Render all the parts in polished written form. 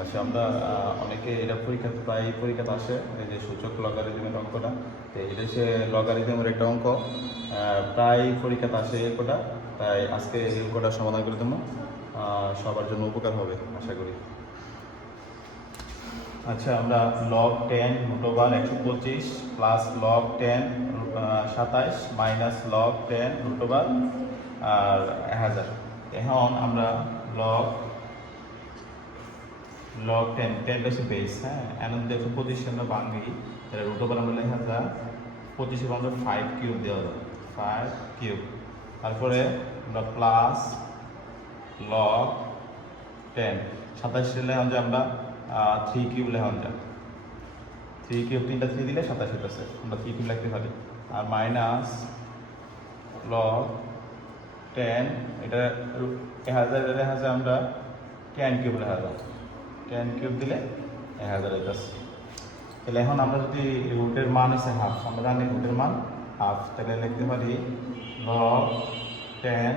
আচ্ছা, আমরা অনেকে এটা প্রায় পরীক্ষাতে আসে, এই যে সূচক লগারিদমের অঙ্কটা। তো এটা সে লগারিদমের একটা অঙ্ক, প্রায় পরীক্ষাতে আসে এই অঙ্কটা। তাই আজকে এই অঙ্কটা সমাধান করে দেবো, সবার জন্য উপকার হবে আশা করি। আচ্ছা, আমরা log 10 √125 plus log 10 27 minus log 10 √1000 আর 1000। এখন আমরা log 10 বেশি বেস, হ্যাঁ, এখন দেখো 25 আমরা ভাঙি, তাহলে √1000 আমরা লেখা যায় 25 আমরা 5 কিউব দেওয়া যায়, 5 কিউব। তারপরে আমরা প্লাস log 10 27 লেখা যায় আমরা 3 কিউব লেখা যায়, 3 কিউব 3টা 3 দিলে 27 হইতেছে, আমরা 3 কিউব লিখতে পারি। আর মাইনাস log 10 এটা 1000 লেখা যায় আমরা 10 কিউব লেখা যায়, 10 কিউব দিলে 1000 হইতেছে। তাহলে এখন আমরা যদি রুটের মান আছে হাফ, আমরা জানি রুটের মান হাফ, তাহলে লিখতে পারি log 10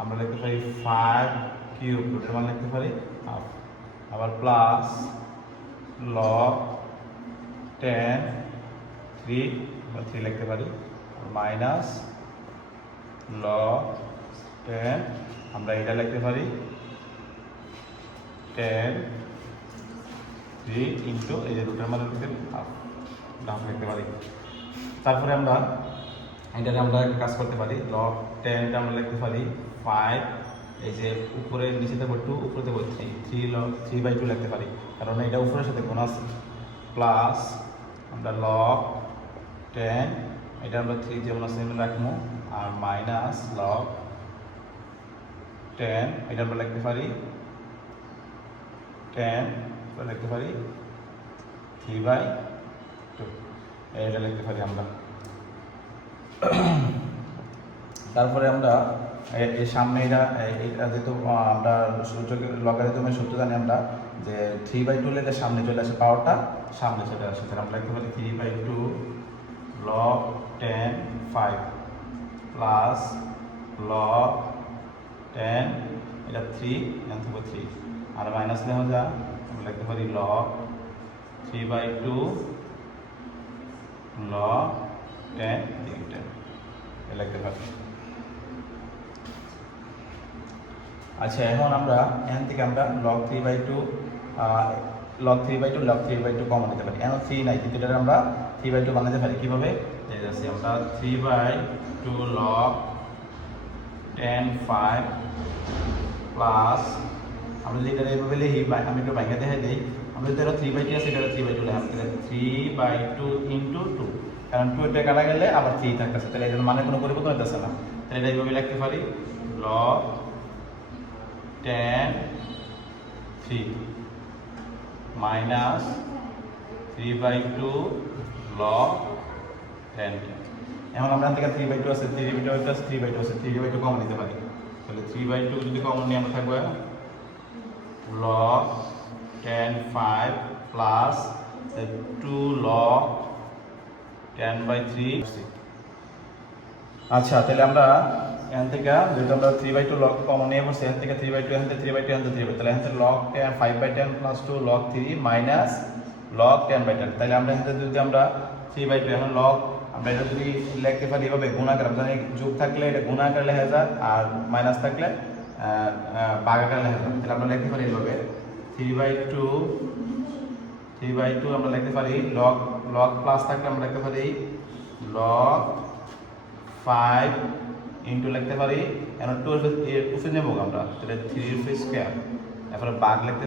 আমরা লিখতে পারি 5 কিউব, রুটের মান লিখতে পারি হাফ। আবার প্লাস log 10 3 আমরা 3 লিখতে পারি, মাইনাস log 10 আমরা এটা লিখতে পারি 10 3 ইন্টু এই যে রুটের মান লিখতে হাফ লিখতে পারি। তারপরে আমরা এটাকে আমরা কাজ করতে পারি, log 10 টা আমরা লিখতে পারি 5, এই যে উপরে নিচে থাকবে 2, উপরে থাকবে 3 log 3/2 লিখতে পারি, কারণ এটা উপরের সাথে গুণ আছে। প্লাস আমরা log 10 এটা আমরা 3 যেমন আছে এমন রাখবো, আর মাইনাস log 10 এটা আমরা লিখতে পারি 10 লিখতে পারি 3/2 এটা লিখতে পারি আমরা। তারপরে আমরা এই সামনে এটা যেহেতু আমরা সূচকের লগারিদমের সূত্র জানি আমরা, যে 3/2 লেখা সামনে চলে আসে, পাওয়ারটা সামনে চলে আসে, তাহলে আমরা লিখতে পারি 3/2 log 10 5 প্লাস log 10 এটা 3 এখান থেকে 3 আর মাইনাস লেখা যায়, আমরা লিখতে পারি log 3/2 log 10 লিখতে পারি। আচ্ছা, এখন আমরা এখান থেকে আমরা log 3/2 কমন নিতে পারি। এখন 3 নাই, কিন্তু এটা আমরা 3/2 বানাতে পারি কিভাবে, এই যাচ্ছে আমরা 3/2 log 10 5 প্লাস আমরা যদি এটা এইভাবে লিখি, আমি একটু ভাঙা দেখাই দিই, আমরা যদি এটা 3/2 আছে, এটা 3/2 লিখলাম, তাহলে 3/2 ইন্টু 2, কারণ 2 এটা কাটা গেলে আবার 3 থাকতেছে, তাহলে এটার মানে কোনো পরিবর্তন হইতেছে না, তাহলে এটা এইভাবে লিখতে পারি log 10 3 মাইনাস 3/2 log 10। এখন আমরা থেকে 3/2 আছে, 3/2 আছে, 3/2 আছে, 3/2 কমন নিতে পারি, তাহলে 3/2 যদি কমন নিয়ে আমরা থাকবে log 10 5 প্লাস 2 log 10/3। আচ্ছা, তাহলে আমরা এখান থেকে যেহেতু আমরা 3/2 log কমন নিয়ে বসছি, এখান থেকে 3/2 এখান থেকে 3/2 এখান থেকে 3/2, তাহলে এখান থেকে log 10 5/10 plus 2 log 3 minus log 10/10। তাহলে আমরা এখান থেকে যদি আমরা 3/2 এখন log আমরা এটা যদি লিখতে পারি এভাবে গুণাকার, আমরা যোগ থাকলে এটা গুণাকার লেখা যায়, আর মাইনাস থাকলে ভাগাকার লেখা যায়, তাহলে আমরা লিখতে পারি এভাবে 3/2 আমরা লিখতে পারি log প্লাস থাকলে আমরা লিখতে পারি log 5 ইন্টু লিখতে পারি, এখন 2 নেবো আমরা, তাহলে 3 স্কয়ার, তারপরে ভাগ লিখতে